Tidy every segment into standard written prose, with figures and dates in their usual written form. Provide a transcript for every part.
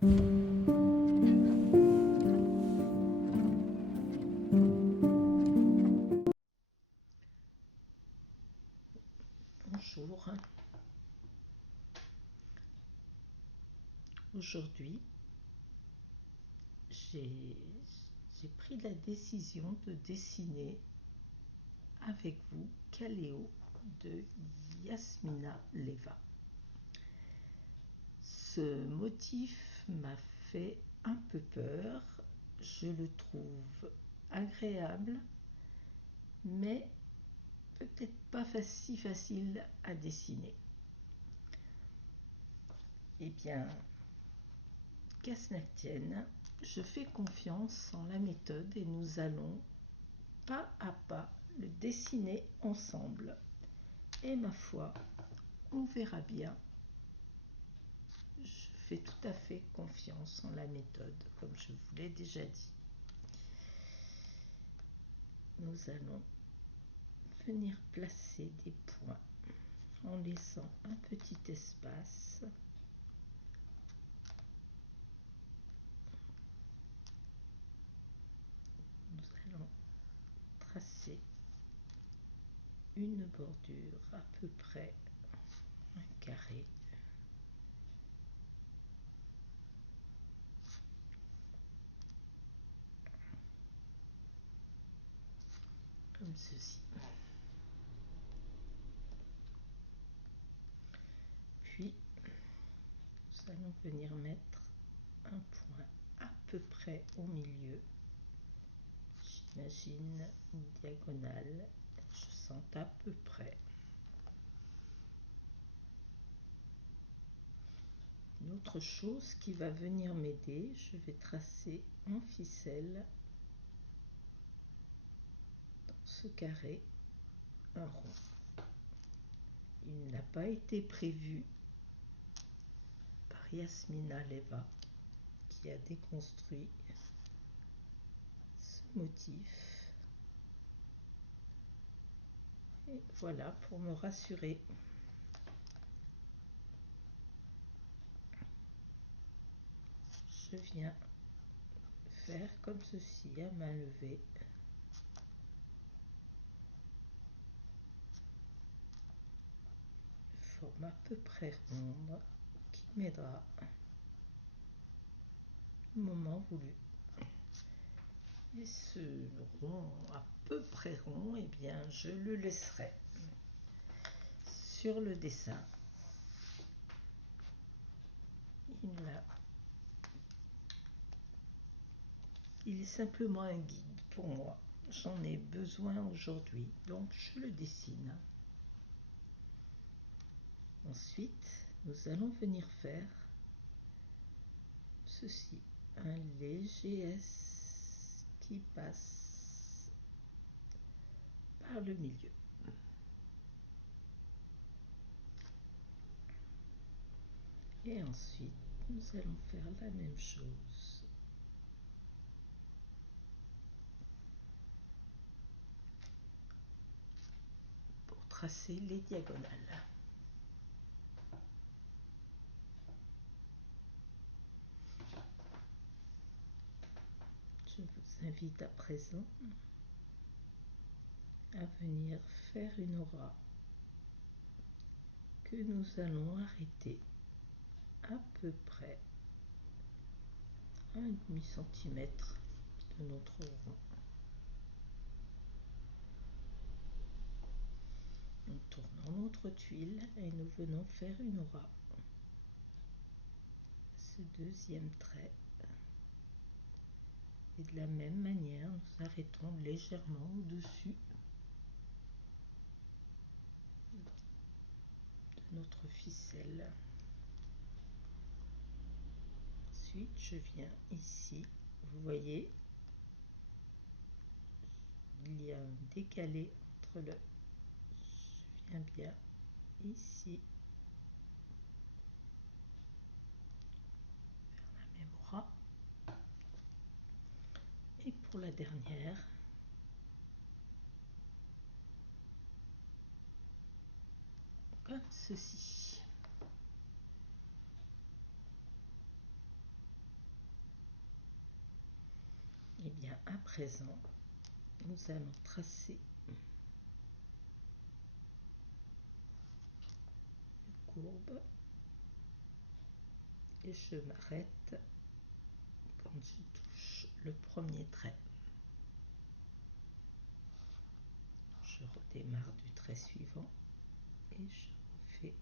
Bonjour, aujourd'hui j'ai pris la décision de dessiner avec vous Kaleo de Yasmina Leva. Ce motif m'a fait un peu peur, je le trouve agréable mais peut-être pas si facile à dessiner. Eh bien, qu'à cela tienne, je fais confiance en la méthode et nous allons pas à pas le dessiner ensemble. Et ma foi, on verra bien. Je fais tout à fait confiance en la méthode, comme je vous l'ai déjà dit. Nous allons venir placer des points en laissant un petit espace. Nous allons tracer une bordure à peu près un carré. Comme ceci. Puis, nous allons venir mettre un point à peu près au milieu. J'imagine une diagonale, je sens à peu près. Une autre chose qui va venir m'aider, je vais tracer en ficelle dans ce carré un rond. Il n'a pas été prévu par Yasmina Leva qui a déconstruit ce motif. Et voilà, pour me rassurer. Je viens faire comme ceci à main levée. Forme à peu près ronde qui m'aidera le moment voulu. Et ce rond à peu près rond, eh bien je le laisserai sur le dessin. Il est simplement un guide pour moi. J'en ai besoin aujourd'hui, donc je le dessine. Ensuite, nous allons venir faire ceci, un léger S qui passe par le milieu. Et ensuite, nous allons faire la même chose pour tracer les diagonales. Je vous invite à présent à venir faire une aura que nous allons arrêter à peu près à 1,5 cm de notre rond. Nous tournons notre tuile et nous venons faire une aura. Ce deuxième trait. Et de la même manière, nous arrêtons légèrement au-dessus de notre ficelle. Ensuite, je viens ici. Vous voyez, il y a un décalé entre le... Je viens bien ici. Faire la même aura. Et pour la dernière, comme ceci. Et bien à présent, nous allons tracer une courbe et je m'arrête quand je touche le premier trait. Je redémarre du trait suivant et je fais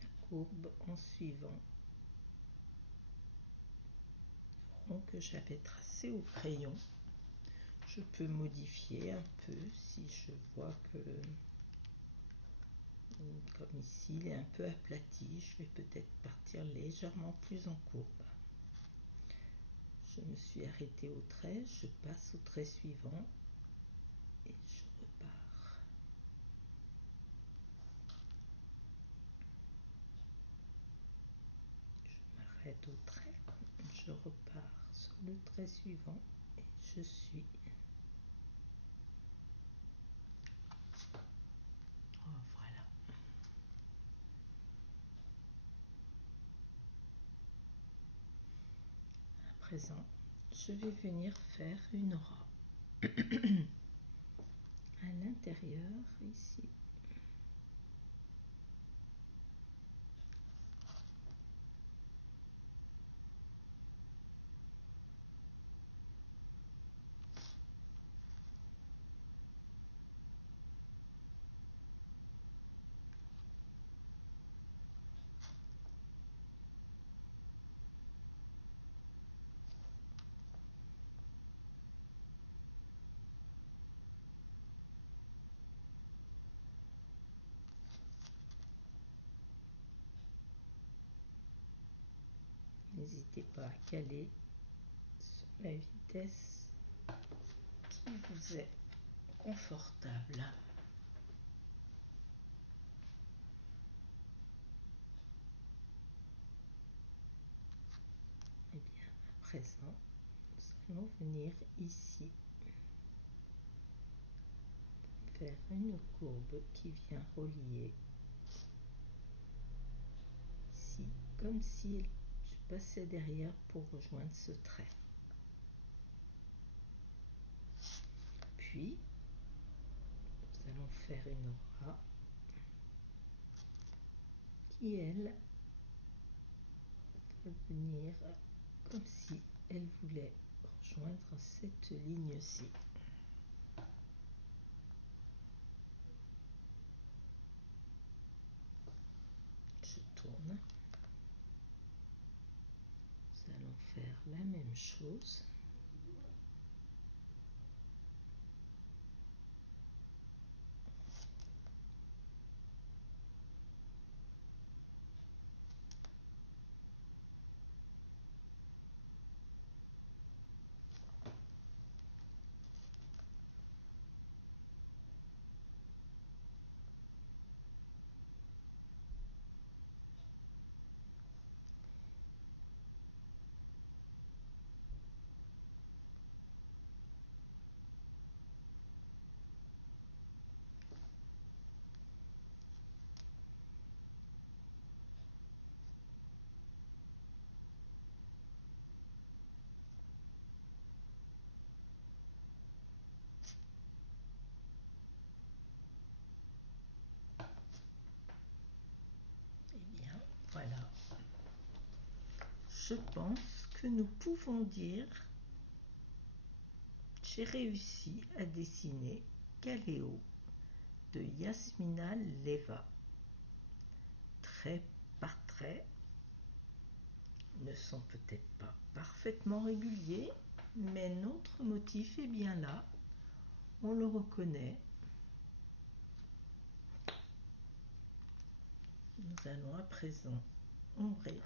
la courbe en suivant le rond que j'avais tracé au crayon. Je peux modifier un peu si je vois que, comme ici, il est un peu aplati. Je vais peut-être partir légèrement plus en courbe. Je me suis arrêtée au trait, je passe au trait suivant et je repars. Je m'arrête au trait, je repars sur le trait suivant et je suis. Oh, voilà. À présent, je vais venir faire une aura à l'intérieur ici. N'hésitez pas à caler sur la vitesse qui vous est confortable. Et bien, à présent, nous allons venir ici faire une courbe qui vient relier ici, comme si je passais derrière pour rejoindre ce trait. Puis, nous allons faire une aura qui, elle, va venir comme si elle voulait rejoindre cette ligne-ci. Je tourne. Nous allons faire la même chose. Voilà, je pense que nous pouvons dire j'ai réussi à dessiner Galéo de Yasmina Leva. Trait par trait, ils ne sont peut-être pas parfaitement réguliers, mais notre motif est bien là, on le reconnaît. Nous allons à présent ombrer.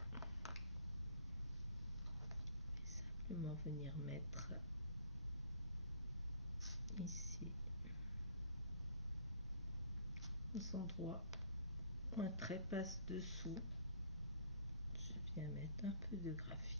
Simplement venir mettre ici aux endroits où un trait passe dessous. Je viens mettre un peu de graphite.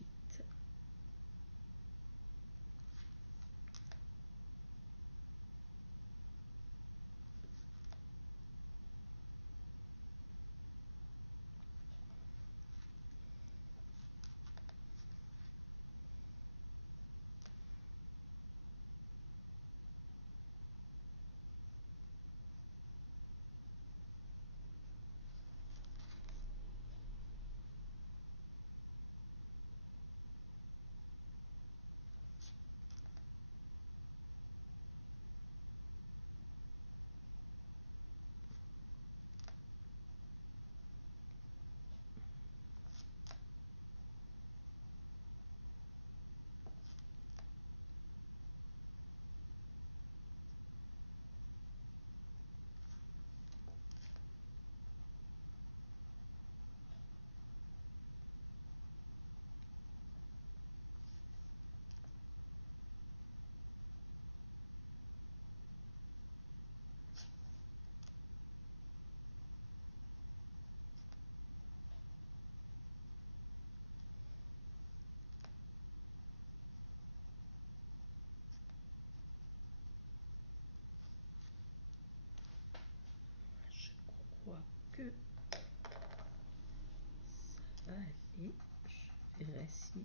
Et je verrai si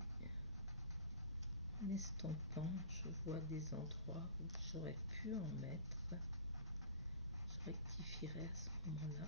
en estompant je vois des endroits où j'aurais pu en mettre. Je rectifierai à ce moment-là.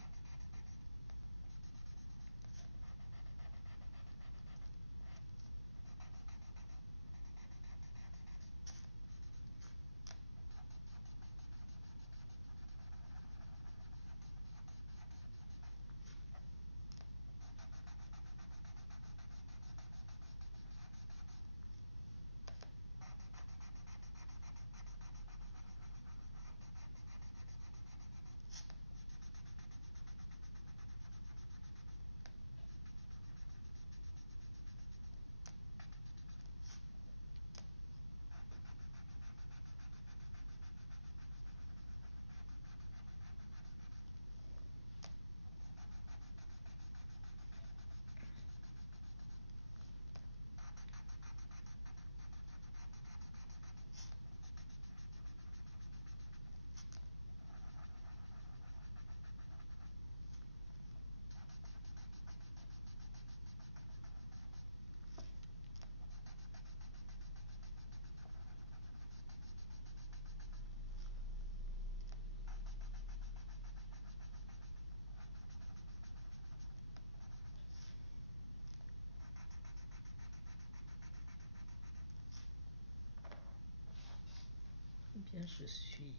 Bien, je suis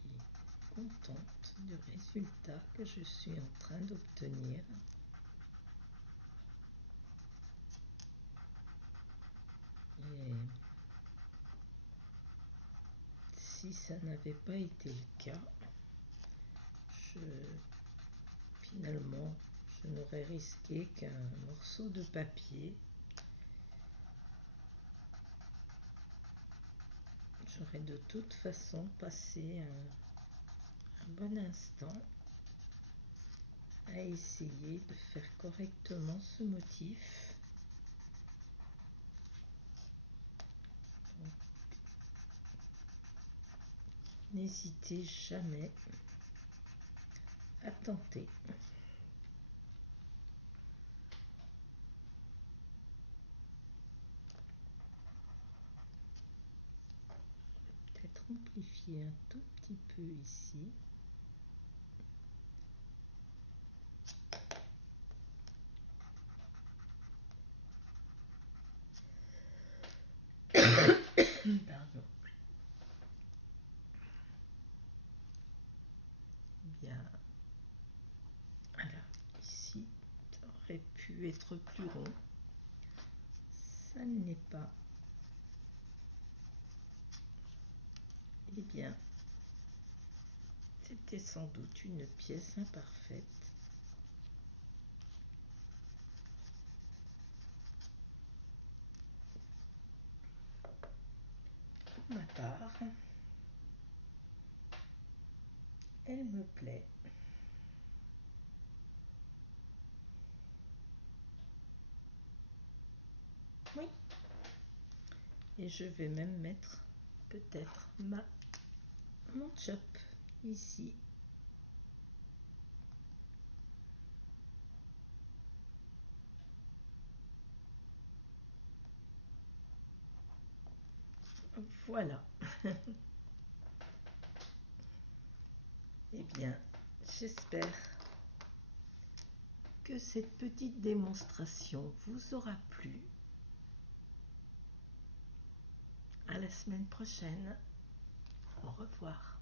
contente du résultat que je suis en train d'obtenir. Et si ça n'avait pas été le cas, finalement, je n'aurais risqué qu'un morceau de papier. J'aurais de toute façon passé un bon instant à essayer de faire correctement ce motif. N'hésitez jamais à tenter. Peut-être amplifier un tout petit peu ici. Pardon. Bien. Voilà, ici, ça aurait pu être plus rond. Ça ne l'est pas. Eh bien, c'était sans doute une pièce imparfaite. Pour ma part, elle me plaît. Oui. Et je vais même mettre peut-être mon chop ici. Voilà. Eh bien, j'espère que cette petite démonstration vous aura plu. À la semaine prochaine. Au revoir.